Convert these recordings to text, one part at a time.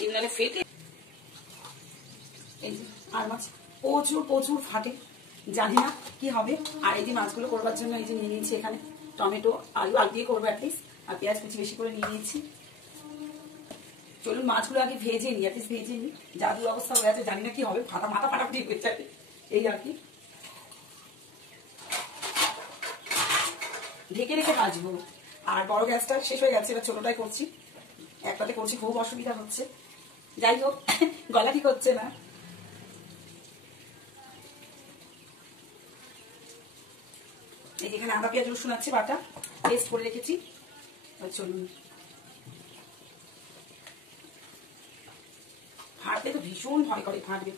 দিন নাহলে ফেটে। এই যে আর মাছ প্রচুর প্রচুর ফাটে, জানি না কি হবে। আর এই যে মাছগুলো করবার জন্য এই যে নিয়ে নিয়েছি এখানে টমেটো, আলু দিয়ে করবো অ্যাটলিস্ট, আর পেঁয়াজ কুচি বেশি করে নিয়ে নিয়েছি। চলুন মাছগুলো আগে ভেজে নিই, অ্যাটলিস্ট ভেজে নিই। যা দুরবস্থা হয়ে আছে জানি না কি হবে, মাথা ফাটাফাটি হয়ে যাবে এই আর কি। ঢেকে রেখে ভাজবো। আর বড় গ্যাসটা শেষ হয়ে গেছে, এবার ছোটটাই করছি, একটাতে করছি, খুব অসুবিধা হচ্ছে। যাই হোক, গলা ঠিক হচ্ছে না। এখানে আদা পেঁয়াজ রসুন আছে বাটা, পেস্ট করে রেখেছি। চলুন, ফাটলে তো ভীষণ ভয় করে, ফাটবে।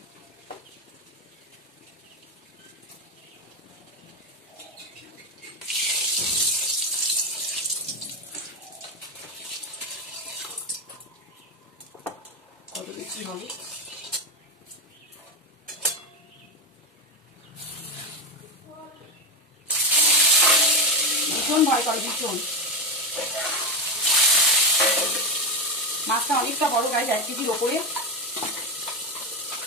কত বেশি হবে, ভীষণ ভয় করে, ভীষণ। মাছটা অনেকটা বড়, গায়ে 1 কেজির ওপরে,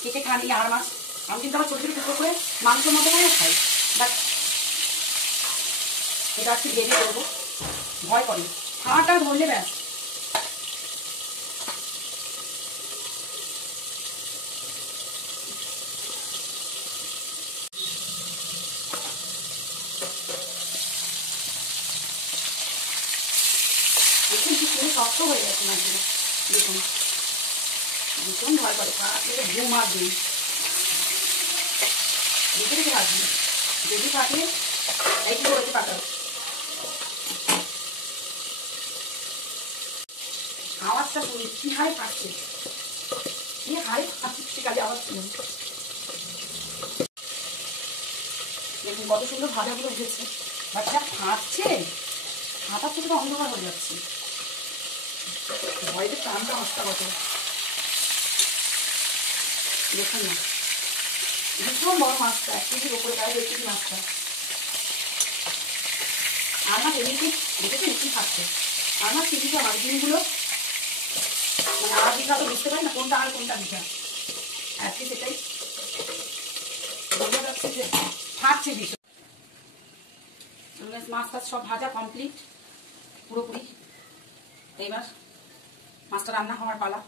কেটে খানি। আর মাছ আমি কিন্তু আমার ছোট ছোট টুকরো করে মাংসের মতো করে খাই, বাট এটা একটু ভেজে করবো, ভয় করে। খাওয়াটা ধরলে ব্যাস। দেখুন কি পুরো শক্ত হয়ে গেছে মাছগুলো, দেখুন ভীষণ ভয় করে। ফাটলে ঘুম আসবে, রেখে রেখে রাখবি, যদি ফাটে একটু করে পাঠাবো। আওয়াজটা শুনি কি হারে ফাটছে, কি হারে ফাটছে, কাজে আওয়াজ শুনুন। দেখুন কত সুন্দর ভাজাগুলো উঠেছে, বাচ্চা ফাটছে, ফাটার থেকে তো অন্ধকার হয়ে যাচ্ছে, ভয়তে প্রাণটা অস্তা কত। দেখুন না, ভীষণ বড় মাছটা, 1 কেজির ওপরে, প্রায় 1 কেজি মাছটা। আর মাছ এমনিতে দেখেছেন কি খাচ্ছে, আর মাছ চিঠিটা মাছ ডিমগুলো মানে আর দিঘা তো বুঝতে পারি না কোনটা আর কোনটা দিঘা, আজকে সেটাই বোঝা যাচ্ছে যে ফাটছে ভীষণ। মাছ টাছ সব ভাজা কমপ্লিট পুরোপুরি, এইবার মাছটা রান্না হওয়ার পালা।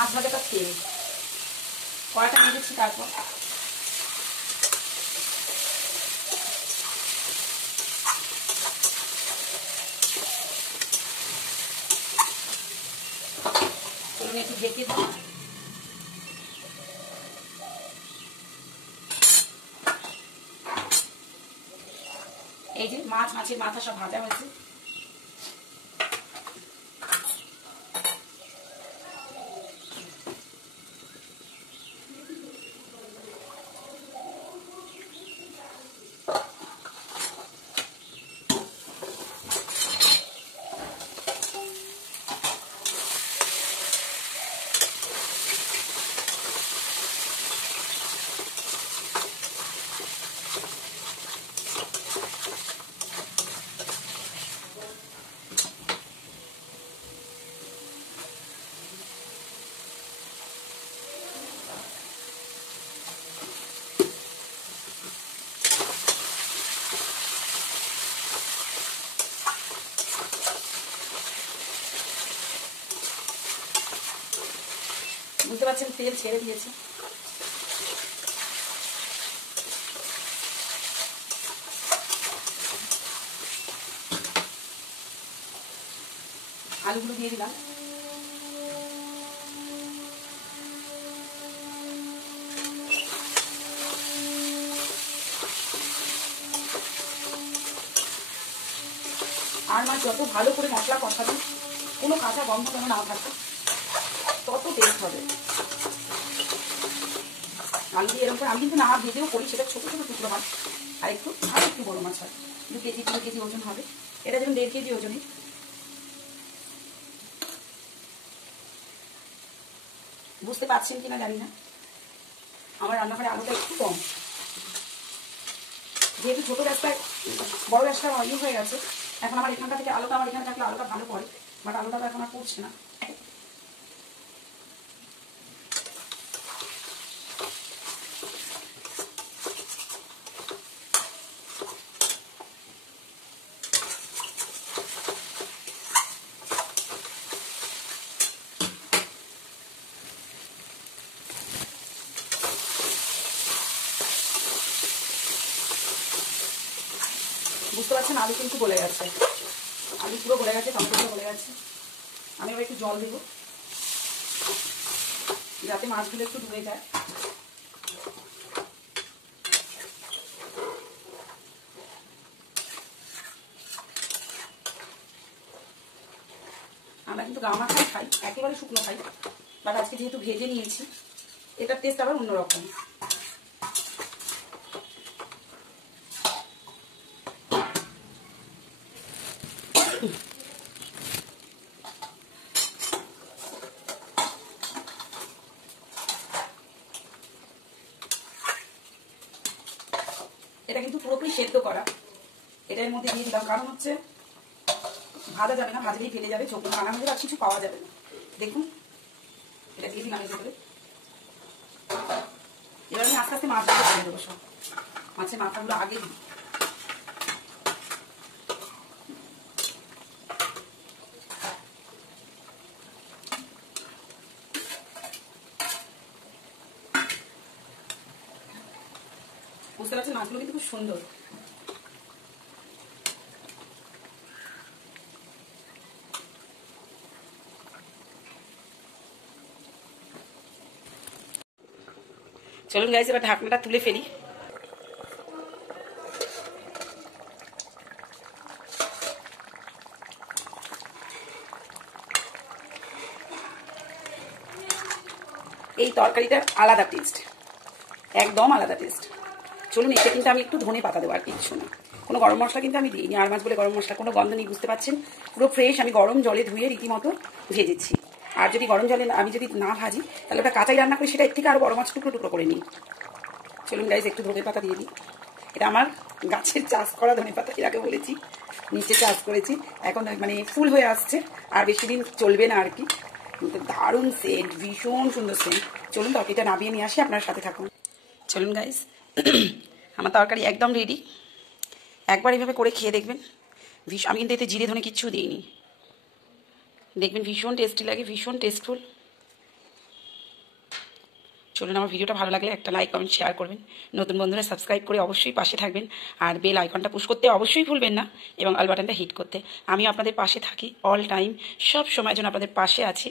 মাছ ভাজাটা তেল কড়াটা নিয়ে দিচ্ছি। তারপর চলুন একটু ঢেকে দিই। এই যে মাছের মাথা সব ভাজা হয়েছে। বুঝতে পারছেন তেল ছেড়ে দিয়েছে। আলুগুলো দিয়ে দিলাম। আর মাছ যত ভালো করে মশলা কষাবেন, কোনো কাঁচা গন্ধ যেন না থাকে, তত টেস্ট হবে। আলু দিয়ে এরকম করে আমি কিন্তু না ভেজেও করি, সেটা ছোটো ছোটো টুকরো মাছ আর একটু বড়ো মাছ হয়। 2 কেজি 3 কেজি ওজন হবে, এটা যেমন 1.5 কেজি ওজনই। বুঝতে পারছেন কিনা জানি না, আমার রান্নাঘরে আলুটা একটু কম, যেহেতু ছোটো গ্যাসটায় বড়ো গ্যাসটা ইয়ে হয়ে গেছে। এখন আমার এখানটা থেকে আলুটা, আমার এখানে থাকলে আলুটা ভালো পড়ে, বাট আলুটা তো এখন আর পড়ছে না। বুঝতে পারছেন আলু কিন্তু গলে গেছে, আলু পুরো গলে গেছে, টমেটো গলে গেছে। আমি এবার একটু জল দেবো যাতে মাছগুলো একটু ডুবে যায়। আমরা কিন্তু গামা খাই, একেবারে শুকনো খাই, বাট আজকে যেহেতু ভেজে নিয়েছি, এটার টেস্ট আবার অন্যরকম। এটা কিন্তু পুরোপুরি সেদ্ধ করা, এটার মধ্যে দিয়ে দিলাম, কারণ হচ্ছে ভাজা যাবে না, ভাজলেই ফেলে যাবে, চোখ কানা হয়ে আর কিছু পাওয়া যাবে না। দেখুন এটা দিয়ে দিলাম এর ভেতরে। এবার আমি আস্তে আস্তে মাছগুলো ছেড়ে দেবো, সব মাছের মাথাগুলো আগে দিই। বুঝতে পারছেন মাছগুলো কিন্তু খুব সুন্দর। চলুন গাইস এবার ঢাকনাটা তুলে ফেলি। এই তরকারিটা আলাদা টেস্ট, একদম আলাদা টেস্ট। চলুন এতে কিন্তু আমি একটু ধনে পাতা দেবো, আর কিচ্ছু না, কোনো গরম মশলা কিন্তু আমি দিইনি। আর মাছ বলে গরম মশলা কোনো গন্ধ নেই, বুঝতে পারছেন পুরো ফ্রেশ। আমি গরম জলে ধুয়ে রীতিমতো ভেজেছি। আর যদি গরম জলে আমি যদি না ভাজি, তাহলে ওটা কাঁচাই রান্না করি, সেটা এর থেকে আরও বড় মাছ টুকরো টুকরো করে নিই। চলুন গাইস একটু ধনে পাতা দিয়ে দিই। এটা আমার গাছের চাষ করা ধনে পাতা, এর আগে বলেছি, নিচে চাষ করেছি, এখন মানে ফুল হয়ে আসছে, আর বেশি দিন চলবে না আর কি। দারুণ সেন্ট, ভীষণ সুন্দর সেন্ট। চলুন তরকারিটা নামিয়ে নিয়ে আসি, আপনার সাথে থাকুন। চলুন গাইস আমার তরকারি একদম রেডি, একবার এইভাবে করে খেয়ে দেখবেন। আমি কিন্তু এতে জিরে ধনে কিচ্ছু দিইনি, দেখবেন ভীষণ টেস্টি লাগে, ভীষণ টেস্টফুল। চলুন, আমার ভিডিওটা ভালো লাগলে একটা লাইক কমেন্ট শেয়ার করবেন, নতুন বন্ধুরা সাবস্ক্রাইব করে অবশ্যই পাশে থাকবেন, আর বেল আইকনটা পুশ করতে অবশ্যই ভুলবেন না, এবং অল বাটনটা হিট করতে। আমিও আপনাদের পাশে থাকি অল টাইম, সব সময়ের জন্য আপনাদের পাশে আছি।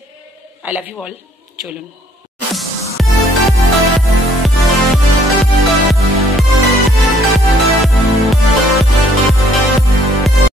I love you all. চলুন।